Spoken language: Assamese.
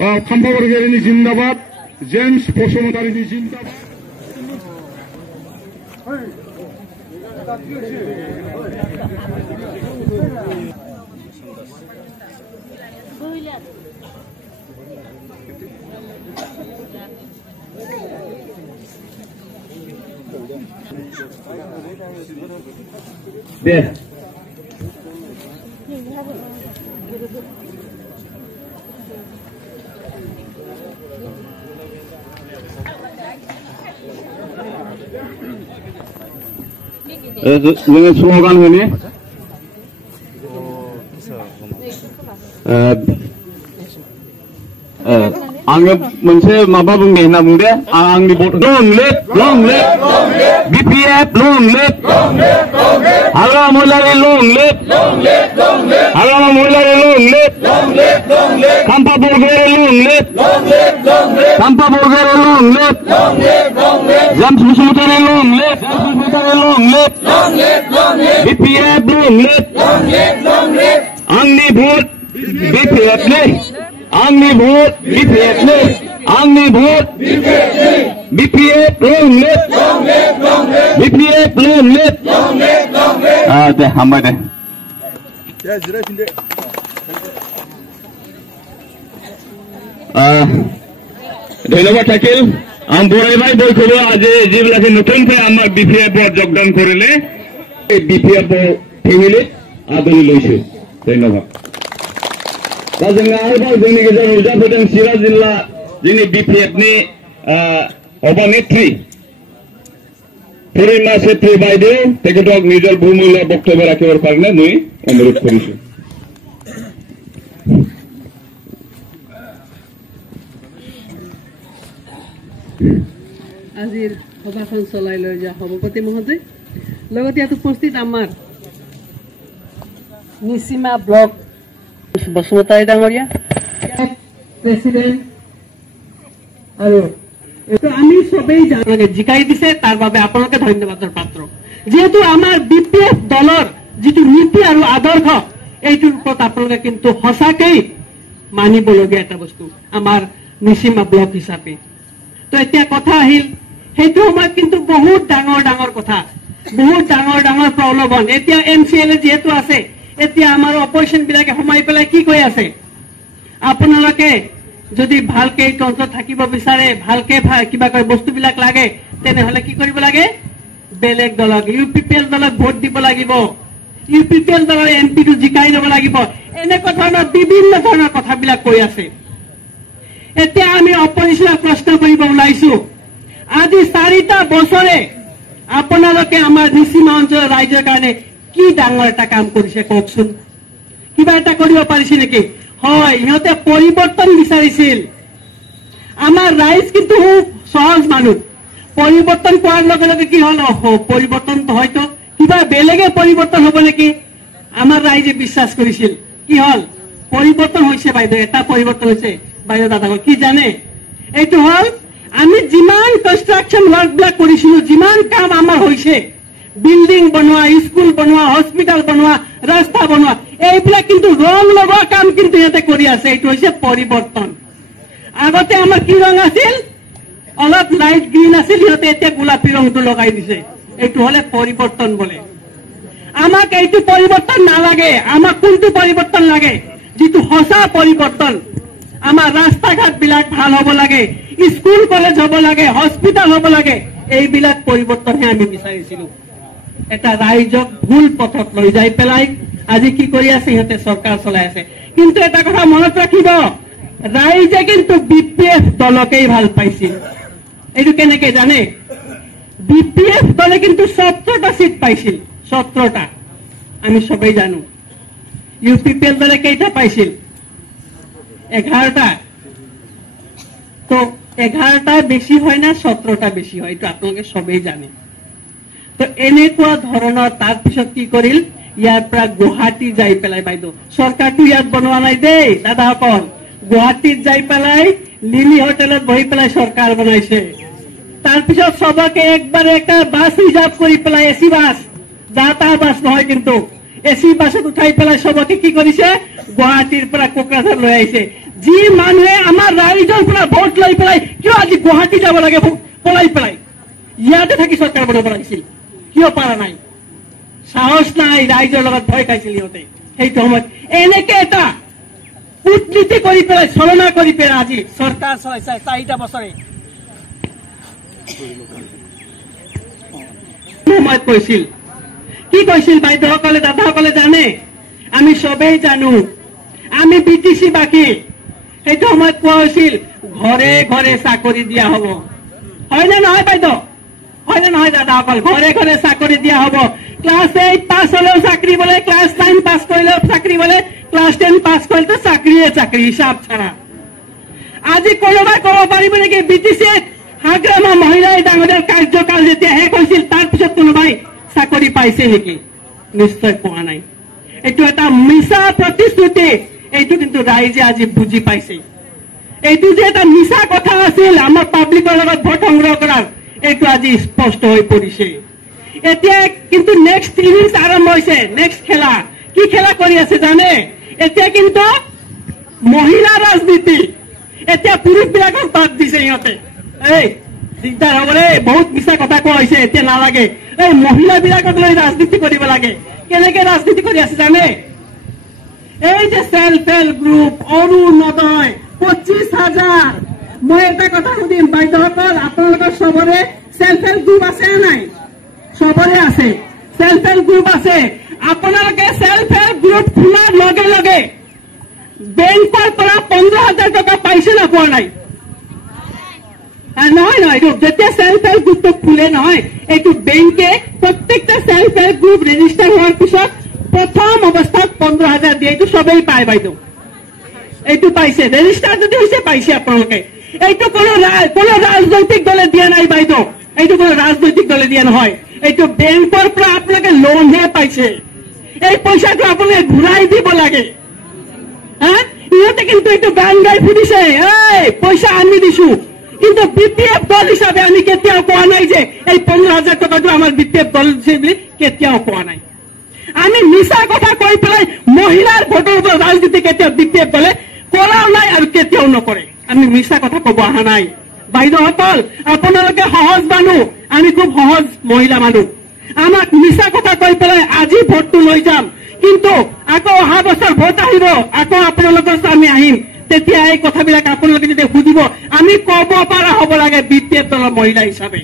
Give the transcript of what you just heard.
খাম্পা বরগয়ারিনী জিন্দাবাদ, জেমস বসুমতারিনী জিন্দাবাদ। जोङो स्लगान होनो आङो मोनसे माबा बुंनो होनना बुंदे आंनि लं लिभ बिपिएफ लं लिभ हाग्रामा महिलारि लं लिभ हाग्रामा महिलारि लं लिभ खाम्फा बरगयारि लं लिभ खाम्फा बरगयारि लं लिभ जेम्स बसुमतारि लं लिभ बिपिएफ लं लिभ आंनि भोट बिपिएफनि आंनि भोट बिपिएफनि आंनि भोट बिपिएफ लं लिभ बिपिएफ लं लिभ दे हामबाय दे धन्यवाद থাকিল आं बरायबाय बयखौबो आज जेब्लाखि नतुनकै आमार बिपिएफ योगदान करिले बिपिएफ फेमिलि आदरि लैसो धन्यवाद दा जोङो आरोबाव जोंनि गेजेराव नुजाफैदों चिरां जिल्ला जोंनि बिपिएफनि सभानेत्री पूर्णिमा छेत्री বাইদেউ তেখেতক নিজৰ বহুমূল্য বক্তব্য ৰাখিবৰ কাৰণে মই অনুৰোধ কৰিছো। আজিৰ সভাখন চলাই লৈ যোৱা সভাপতি মহোদয়, লগতে ইয়াত উপস্থিত আমাৰ নিচিমা ব্লক বসুমতাৰী ডাঙৰীয়া, প্ৰেচিডেণ্ট, আৰু আমি সবেই জানাকে জিকাই দিছে তাৰ বাবে আপোনালোকে ধন্যবাদৰ পাত্ৰ। যেহেতু আমাৰ বিপিএফ দলৰ যিটো নীতি আৰু আদৰ্শ এইটোৰ ওপৰত আপোনালোকে কিন্তু সঁচাকেই মানিবলগীয়া এটা বস্তু আমাৰ নিচিমা ব্লক হিচাপে। তো এতিয়া কথা আহিল, সেইটো সময়ত কিন্তু বহুত ডাঙৰ ডাঙৰ কথা, বহুত ডাঙৰ ডাঙৰ প্ৰলোভন। এতিয়া MCLA যিহেতু আছে, এতিয়া আমাৰ অপজিশ্যন বিলাকে সোমাই পেলাই কি কৈ আছে, আপোনালোকে যদি ভালকে এই অঞ্চলত থাকিব বিচাৰে, ভালকে কিবা বস্তুবিলাক লাগে, তেনেহলে কি কৰিব লাগে, বেলেগ দলক UPPL দলক ভোট দিব লাগিব, UPPL দলৰ MP টো জিকাই ল'ব লাগিব, এনেকুৱা ধৰণৰ বিভিন্ন ধৰণৰ কথাবিলাক কৈ আছে। এতিয়া আমি অপজিশ্যনক প্ৰশ্ন কৰিব ওলাইছো, আজি 4টা বছৰে আপোনালোকে আমাৰ নিচিমা অঞ্চলৰ ৰাইজৰ কাৰণে কি ডাঙৰ এটা কাম কৰিছে কওকচোন, কিবা এটা কৰিব পাৰিছে নেকি? হয়, ইহঁতে পৰিৱৰ্তন বিচাৰিছিল। আমাৰ ৰাইজ কিন্তু সহজ মানুহ, পৰিৱৰ্তন কৰাৰ লগে লগে কি হল, পৰিৱৰ্তনটো হয়তো কিবা বেলেগে পৰিৱৰ্তন হব নেকি, আমাৰ ৰাইজে বিশ্বাস কৰিছিল। কি হল, পৰিৱৰ্তন হৈছে বাইদেউ, এটা পৰিৱৰ্তন হৈছে বাইদেউ দাদাক কি জানে, এইটো হল আমি যিমান কনষ্ট্ৰাকশ্যন ৱৰ্ক বিলাক কৰিছিলো, যিমান কাম আমাৰ হৈছে, বিল্ডিং বনোৱা, স্কুল বনোৱা, হস্পিটাল বনোৱা, ৰাস্তা বনোৱা, এইবিলাক কিন্তু ৰং লগোৱা কাম কিন্তু ইয়াতে কৰি আছে। এইটো হৈছে পৰিৱৰ্তন। আগতে আমাৰ কি ৰং আছিল, অলপ লাইট গ্ৰীণ আছিল, সিহঁতে এতিয়া গোলাপী ৰংটো লগাই দিছে, এইটো হলে পৰিৱৰ্তন বোলে। আমাক এইটো পৰিৱৰ্তন নালাগে, আমাক কোনটো পৰিৱৰ্তন লাগে, যিটো সঁচা পৰিৱৰ্তন। আমাৰ ৰাস্তা ঘাট বিলাক ভাল হব লাগে, স্কুল কলেজ হব লাগে, হস্পিটাল হব লাগে, এইবিলাক পৰিৱৰ্তনহে আমি বিচাৰিছিলো। এটা ৰাইজক ভুল পথত লৈ যাই পেলাই আজি কি কৰি আছে, সিহঁতে চৰকাৰ চলাই আছে। কিন্তু এটা কথা মনত ৰাখিব, ৰাইজে কিন্তু বিপিএফ দলকেই ভাল পাইছিল। এইটো কেনেকে জানে, বিপিএফ দলে কিন্তু 17টা সিট পাইছিল, 17টা, আমি সবেই জানো। UPPL দলে কেইটা পাইছিল, 11টা। তো 11টা বেশি হয় না 17টা বেশি হয়, এটা আপোনালোকে সবেই জানে। তো এনেকুৱা ধৰণৰ তাৰপিছত কি কৰিল, ইয়াৰ পৰা গুৱাহাটী যাই পেলাই, বাইদেউ চৰকাৰটো ইয়াত বনোৱা নাই দেই দাদাসকল, গুৱাহাটীত যাই পেলাই লিলি হোটেলত বহি পেলাই চৰকাৰ বনাইছে। তাৰপিছত সবকে একবাৰে একটা বাছ ৰিজাৰ্ভ কৰি পেলাই, এচি বাছ, যা তা বাছ নহয় কিন্তু, এচি বাছত উঠাই পেলাই সবকে কি কৰিছে, গুৱাহাটীৰ পৰা কোকৰাঝাৰ লৈ আহিছে। যি মানুহে আমাৰ আমাৰ ৰাইজৰ পৰা ভোট লৈ পেলাই কিয় আজি গুৱাহাটী যাব লাগে পলাই পেলাই ইয়াতে থাকি চৰকাৰ বনাব লাগিছিল কিয় পাৰা নাই সাহস নাই ৰাইজৰ লগত ভয় খাইছিল সিহঁতে সেইটো সময়ত এনেকে এটা কূটনীতি কৰি পেলাই চলনা কৰি পেলাই আজি চৰকাৰ চলাইছে 4টা বছৰে সময়ত কৈছিল কি কৈছিল বাইদেউসকলে দাদাসকলে জানে আমি সবেই জানো আমি বিটিসি বাকী সেইটো সময়ত কোৱা হৈছিল ঘৰে ঘৰে চাকৰি দিয়া হ'ব হয় না নহয় বাইদেউ হয় না নহয় দাদাসকল ঘৰে ঘৰে চাকৰি দিয়া হ'ব ক্লাছ 8 পাছ হলেও চাকৰি বলে ক্লাছ 9 পাছ কৰিলেও চাকৰি বলে ক্লাছ 10 পাছ কৰিলে চাকৰিয়ে চাকৰি হিচাপ ছাড়া আজি কোনোবাই ক'ব পাৰিব নেকি বিটিসি হাগ্ৰামা মহিলাই ডাঙৰীয়াৰ কাৰ্যকাল যেতিয়া শেষ হৈছিল তাৰপিছত কোনোবাই চাকৰি পাইছে নেকি নিশ্চয় পোৱা নাই এইটো এটা মিছা প্ৰতিশ্ৰুতি এইটো কিন্তু ৰাইজে আজি বুজি পাইছে এইটো যে এটা মিছা কথা আছিল আমাৰ পাব্লিকৰ লগত ভোট সংগ্ৰহ কৰাৰ এইটো আজি স্পষ্ট হৈ পৰিছে এতিয়া কিন্তু নেক্সট ইনিংছ আৰম্ভ হৈছে নেক্সট খেলা কি খেলা কৰি আছে জানে এতিয়া কিন্তু মহিলা ৰাজনীতি এতিয়া পুৰুষবিলাকক বাদ দিছে সিহঁতে এই দিগদাৰ হ'ব ৰে বহুত মিছা কথা কোৱা হৈছে এতিয়া নালাগে এই মহিলাবিলাকক লৈ ৰাজনীতি কৰিব লাগে কেনেকে ৰাজনীতি কৰি আছে জানে এই যে সেলফ হেল্প গ্ৰুপ অৰুণোদয় 25,000 মই এটা কথা সুধিম বাইদেউসকল আপোনালোকৰ সবৰে সেলফ হেল্প গ্ৰুপ আছে নাই সবৰে আছে সেলফ হেল্প গ্ৰুপ আছে আপোনালোকে সেলফ হেল্প গ্ৰুপ খোলাৰ লগে লগে বেংকৰ পৰা 15,000 টকা পাইছে না পোৱা নাই নহয় নহয় এইটো যেতিয়া সেলফ হেল্প গ্ৰুপটো খোলে নহয় এইটো বেংকে প্ৰত্যেকটা সেলফ হেল্প গ্ৰুপ ৰেজিষ্টাৰ হোৱাৰ পিছত প্ৰথম অৱস্থাত 15,000 দিয়ে এইটো সবেই পায় বাইদেউ এইটো পাইছে ৰেজিষ্টাৰ যদি হৈছে পাইছে আপোনালোকে এইটো কোনো ৰাজনৈতিক দলে দিয়া নাই বাইদেউ এইটো কোনো ৰাজনৈতিক দলে দিয়া নহয় এইটো বেংকৰ পৰা আপোনালোকে লোনহে পাইছে এই পইচাটো আপোনালোকে ঘূৰাই দিব লাগে ইহঁতে কিন্তু এইটো গান গাই ফুৰিছে এই পইচা আমি দিছো কিন্তু বিপিএফ দল হিচাপে আমি কেতিয়াও কোৱা নাই যে এই 15,000 টকাটো আমাৰ বিপিএফ দল দিছে বুলি কেতিয়াও কোৱা নাই আমি মিছা কথা কৈ পেলাই মহিলাৰ ভোটৰ ওপৰত ৰাজনীতি কেতিয়াও বিপিএফ দলে কৰাও নাই আৰু কেতিয়াও নকৰে আমি মিছা কথা কব অহা নাই বাইদেউসকল আপোনালোকে সহজ মানুহ আমি খুব সহজ মহিলা মানুহ আমাক মিছা কথা কৈ পেলাই আজি ভোটটো লৈ যাম কিন্তু আকৌ অহা বছৰ ভোট আহিব আকৌ আপোনালোকৰ আমি আহিম তেতিয়া এই কথাবিলাক আপোনালোকে যদি সুধিব আমি কব পৰা হ'ব লাগে বিপিএফ দলৰ মহিলা হিচাপে